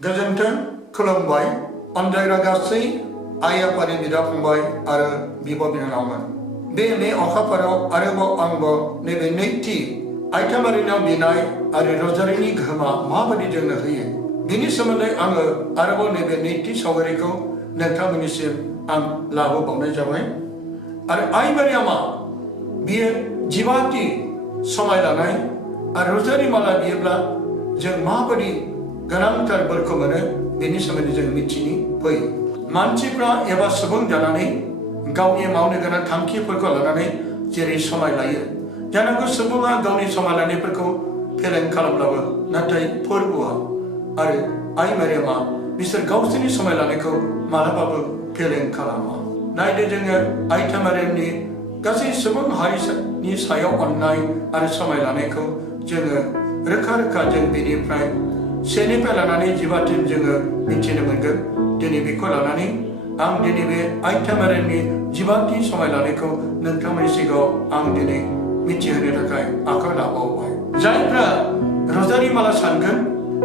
गोजोन्थों खुलुमबाय अनजायग्रा गासै आइ आफानि बिदा फंबाय आरो बिब' बिनानावमोन बे मे अखाफोराव आरोबाव आंबो नैबे नैथि आइथामारिनाव बिनाय आरो रजारिनि गोहोमा माबायदि जोंनो होयो बिनि सोमोन्दै आङो आरोबाव नैबे नैथि सावगारिखौ नोंथांमोननिसिम आं लाबोबावनाय जाबाय आरो आइ मारियामा बियो जिबाथि समाय लानाय आरो रजारि माला बियोब्ला जों माबायदि गोनांथार बोरखौ मोनो बेनि सोमोन्दै जों मिथिनो फैयो मानसिफ्रा एबा सुबुं जानानै गावनि मावनो गोनां थांखिफोरखौ लानानै जेरै समाय लायो जानांगौ सुबुङा गावनि समाय लानायफोरखौ फेलें खालामब्लाबो नाथाय फोरबोआ आरो आइ मारियामा बिसोर गावसोरनि समाय लानायखौ मालाबाबो फेलें खालामा नायदो जोङो आइथा मारियामनि गासै सुबुं हारिनि सायाव अननाय आरो समाय लानायखौ जोङो रोखा रोखा जों बेनिफ्राय सेनिफ्राय लानानै जिबासिम जोङो मिथिनो मोनगोन दिनै बेखौ लानानै आं दिनै बे आइथा मारियामनि जिबाथि समाय लानायखौ नोंथांमोननि सिगाङाव आं दिनै मिथिहोनो थाखाय आखायाव लाबावबाय जायफ्रा रजारि माला सानगोन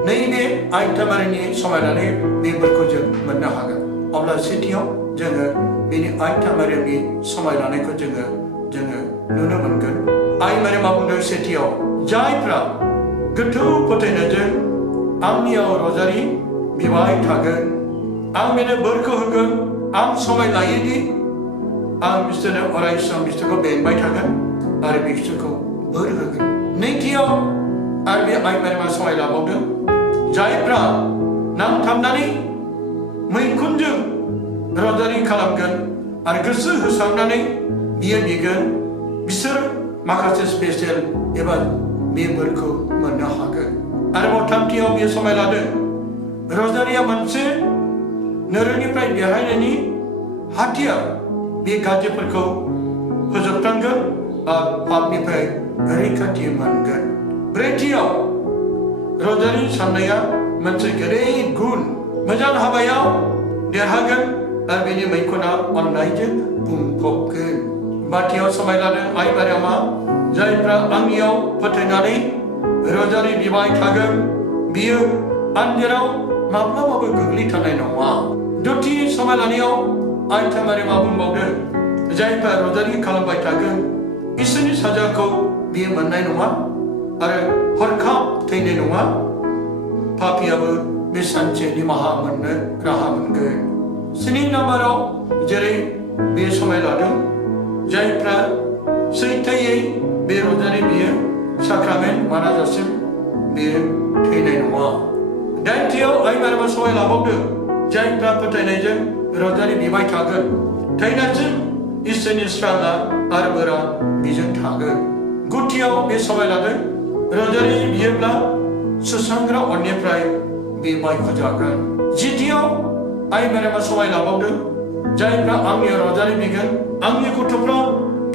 नैबे आइथा मारियामनि समाय लानाय बेफोरखौ जों मोननो हागोन अब्ला सेथियाव जोङो बेनि आइथा मारियामनि समाय लानायखौ जोङो नुनो मोनगोन आइ मारियामा बुंदों सेथियाव जायफ्रा गोथौ फोथायनायजों आंनियाव रजारि बिबाय थागोन आं बेनो बोरखौ होगोन आं समाय लायोदि आं बिसोरनो अराय सम बिसोरखौ बेंबाय थागोन आरो बिसोरखौ बोर होगोन नैथियाव आरो बे आइ मारियामा समाय लाबावदों जायफ्रा नांथाबनानै मैखुनजों रजारि खालामगोन आरो गोसो होसारनानै बियो बिगोन बिसोर माखासे स्पेसियेल एबा बे बोरखौ मोननो हागोन आरोबाव थामथियाव बियो समाय लादों रजारिया मोनसे नोरोनिफ्राय देरहायनायनि हाथियार बे गाज्रिफोरखौ फोजोबस्रांगोन आरो पापनिफ्राय रैखाथि मोनगोन ब्रैथियाव रजारि साननाया मोनसे गेदेर गुन मोजां हाबायाव देरहागोन आरो बेनि मैखुना अननायजों बुंफबगोन बाथियाव समाय लादों आइ मारियामा जायफ्रा आंनियाव फोथायनानै रजारि बिबाय थागोन बियो आन्जेराव माब्लाबाबो गोग्लैथारनाय नङा दथि समाय लानायाव आइथा मारियामा बुंबावदों जायफ्रा रजारि खालामबाय थागोन इसोरनि साजाखौ बियो मोननाय नङा आरो हरखाब थैनाय नङा पापियाबो बे सानसे निमाहा मोननो राहा मोनगोन स्नि नाम्बाराव जेरै बे समाय लादों जायफ्रा सैथोयै बे रजारि बियो साक्रामेन्ट मानाजासिम बेयो थैनाय नङा दाइनथियाव आइ मारियामा समाय लाबावदों जायफ्रा फोथायनायजों रजारि बिबाय थागोन थैनायसिम इसोरनि स्राङा आरो बोरा बिजों थागोन गुथियाव बे समाय लादों रजारि बियोब्ला सुस्रांग्रा अरनिफ्राय बे बायख'जागोन जिथियाव आइ मारियामा समाय लाबावदों जायफ्रा आंनि रजारि बिगोन आंनि गथ'फ्रा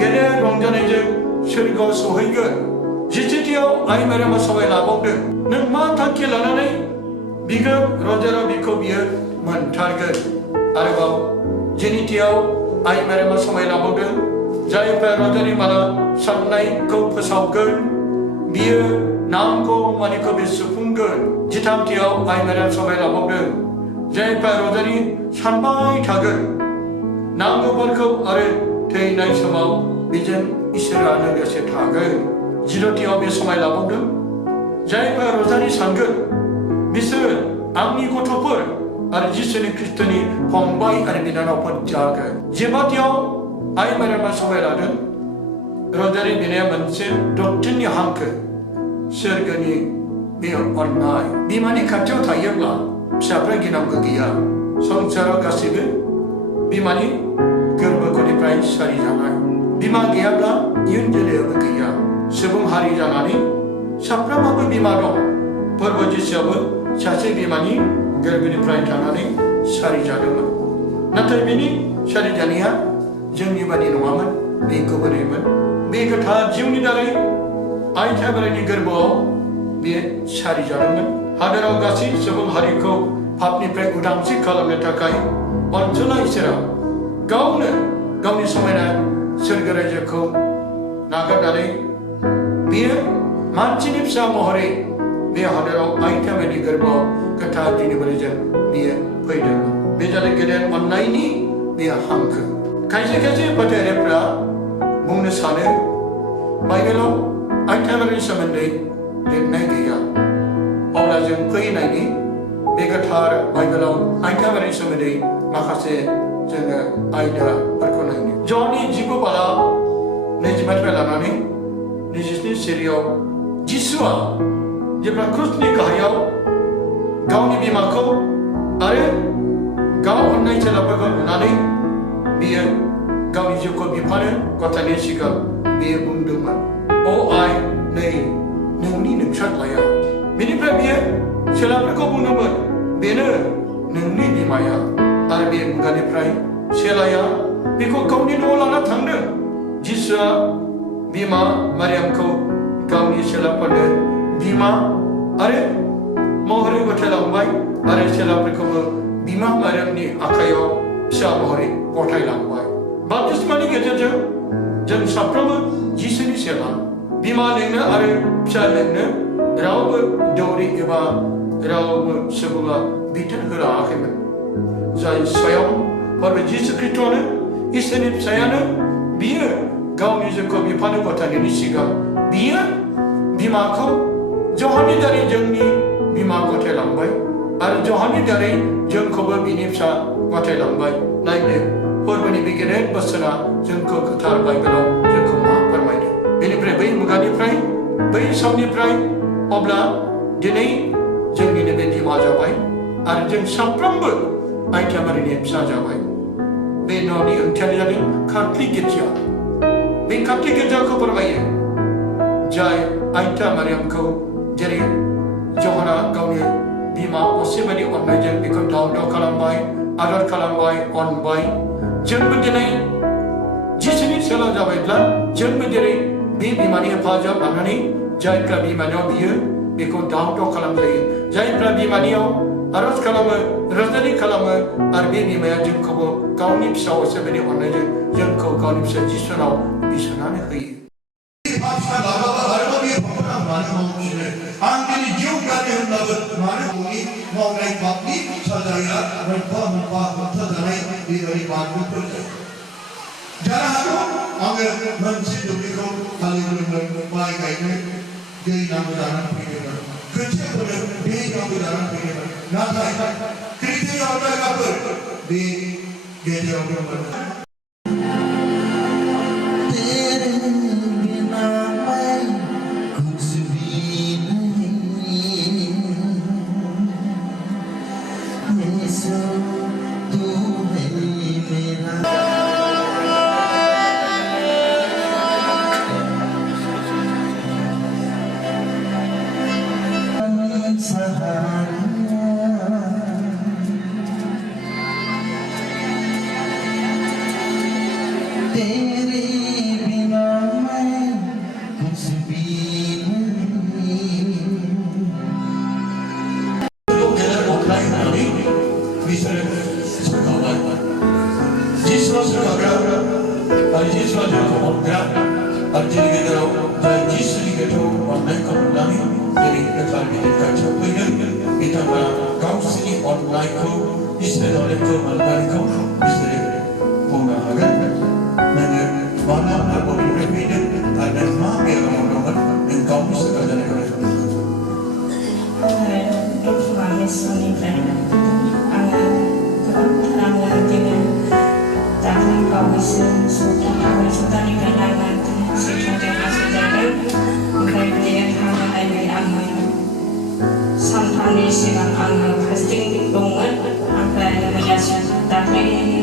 गेदेर रंजानायजों सोरगोआव सहैगोन जिथियाव आइ मारियामा समाय लाबावदों नों मा थांखि लानानै बिगोन रजारिया बिखौ बियो मोनथारगोन आरोबाव जिनिथियाव आइ मारियामा समाय लाबावदों जायफ्रा रजारि माला साननायखौ फोसावगोन बियो नांगौ मानिखौ बे सुफुंगोन जिथामथियाव आइ मारियामा समाय लाबावदों जायफ्रा रजारि सानबाय थागोन नांगौफोरखौ आरो थैनाय समाव बेजों इसोरा लोगोसे थागोन जिद'थियाव बे समाय लाबावदों जायफ्रा रजारि सानगोन बिसोर आंनि गथ'फोर आरो जिसुनि ख्रिस्ट'नि फंबाय आरो बिनानावफोर जागोन जिबाथियाव आइ मारियामा समाय लादों रजारि बिनाया मोनसे डक्ट्रिननि हांखो सोरगोनि बे अननाय बिमानि खाथियाव थायोब्ला फिसाफ्रा गिनांगौ गैया संसाराव गासैबो बिमानि गोरबोनिफ्राय सारि जानाय बिमा गैयाब्ला इयुन जोलैयाबो गैया सुबुं हारि जानानै साफ्रोमाबो बिमा दं फोरबो जिसुआबो सासे बिमानि गोरबोनिफ्राय थानानै सारि जादोंमोन नाथाय बिनि सारि जानाया जोंनि बादि नङामोन बे गुबुनैमोन बे गोथार जिउनि दारै आइथा मारियामनि गोरबोआव बे सारि जादोंमोन हादोराव गासै सुबुं हारिखौ पापनिफ्राय उदांस्रि खालामनो थाखाय अनसुला इसोरा गावनो गावनि समायना सोरगो रायजोखौ नागारनानै बियो मानसिनि फिसा महरै बे हादोराव आइटामेनि गोरबोआव गोथार दिनैबोलिजों बियो फैदोंमोन बे जादों गेदेर अननायनि बियो हांखो खायसे खायसे फोथायनायफ्रा बुंनो सानो बाइबेलाव आइटामेनि सोमोन्दै लिरनाय गैया अब्ला जों फैनायनि बे गोथार बाइबेलाव आइटामेनि सोमोन्दै माखासे जोङो आयदाफोरखौ नायनो ज'नि 19 बाला 20 लानानै 27 सिरियाव जिसुआ जेब्ला क्रुसनि गाहायाव गावनि बिमाखौ आरो गाव अननाय चेलाफोरखौ नुनानै बियो गावनि जिउखौ बिफानो गथायनो सिगां बियो बुंदोंमोन अ आइ नै नोंनि फिसाज्लाया बेनिफ्राय बियो चेलाफोरखौ बुंदोंमोन बेनो नोंनि बिमाया आरो बे मुगानिफ्राय चेलाया बेखौ गावनि न'आव लाना थांदों जिसुआ बिमा मारियामखौ गावनि चेलाफोरनो बिमा आरो महरै गथायलांबाय आरो चेलाफोरखौबो बिमा मारियामनि आखायाव फिसा महरै गथायलांबाय बाप्तिस्मानि गेजेरजों जों साफ्रोमबो जिसुनि चेला बिमा लेंनो आरो फिसा लेंनो रावबो दौरि एबा रावबो सुबुङा बिथोन होलाङाखैमोन जाय स्वयं प्रभु जिसु ख्रीष्टआनो इसोरनि फिसायानो बियो गावनि जिउखौ बिफानो गथायनायनि सिगां बियो बिमाखौ जहाननि दारै जोंनि बिमा गथायलांबाय आरो जहाननि दारै जोंखौबो बिनि फिसा गथायलांबाय नायनो फोरबोनि बे गेदेर बोसोना जोंखौ गोथार बाइबेलाव जोंखौ मा फोरमायदों बेनिफ्राय बै मुगानिफ्राय बै समनिफ्राय अब्ला दिनै जोंनिनो बे बिमा जाबाय आरो जों साफ्रोमबो आइटा मारिनि फिसा जाबाय बे न'नि ओंथियानो जादों काथलिक गिर्जा बे काथलिक गिर्जाखौ फोरमायो जाय आइटा मारियामखौ जेरै जहाना गावनि बिमा असे बायदि अननायजों बेखौ दाव खालामबाय आदर खालामबाय अनबाय जोंबो दिनै जिसुनि चेला जाबायब्ला जोंबो दिनै बे बिमानि हेफाजाब लानानै जायफ्रा बिमानियाव बियो बेखौ दाव खालामजायो जायफ्रा बिमानियाव आरज खालामो रजानि खालामो आरो बे बिमाया जोंखौबो गावनि फिसा असे बायदि अननायजों जोंखौ गावनि फिसा जिसुनाव बिसोनानै होयो आं दिनै जिउ गारनो होनब्लाबो मानो न'नि मावनाय पापनि साजाया मोनफा मोनफा होबथाजानाय बेबायदि बानलुफोर जानो हागौ आङो मोनसे दुब्लिखौ हालेवदोंमोन माइ गायनो दै नांगौ जानानै फैदोंमोन खोथिया फोनो दै नांगौ जानानै फैदोंमोन नाथाय ख्रिस्टियान जायगाफोर बे गेजेराव दंमोन Sampai siang angin casting bangun, apa yang menjadi dapat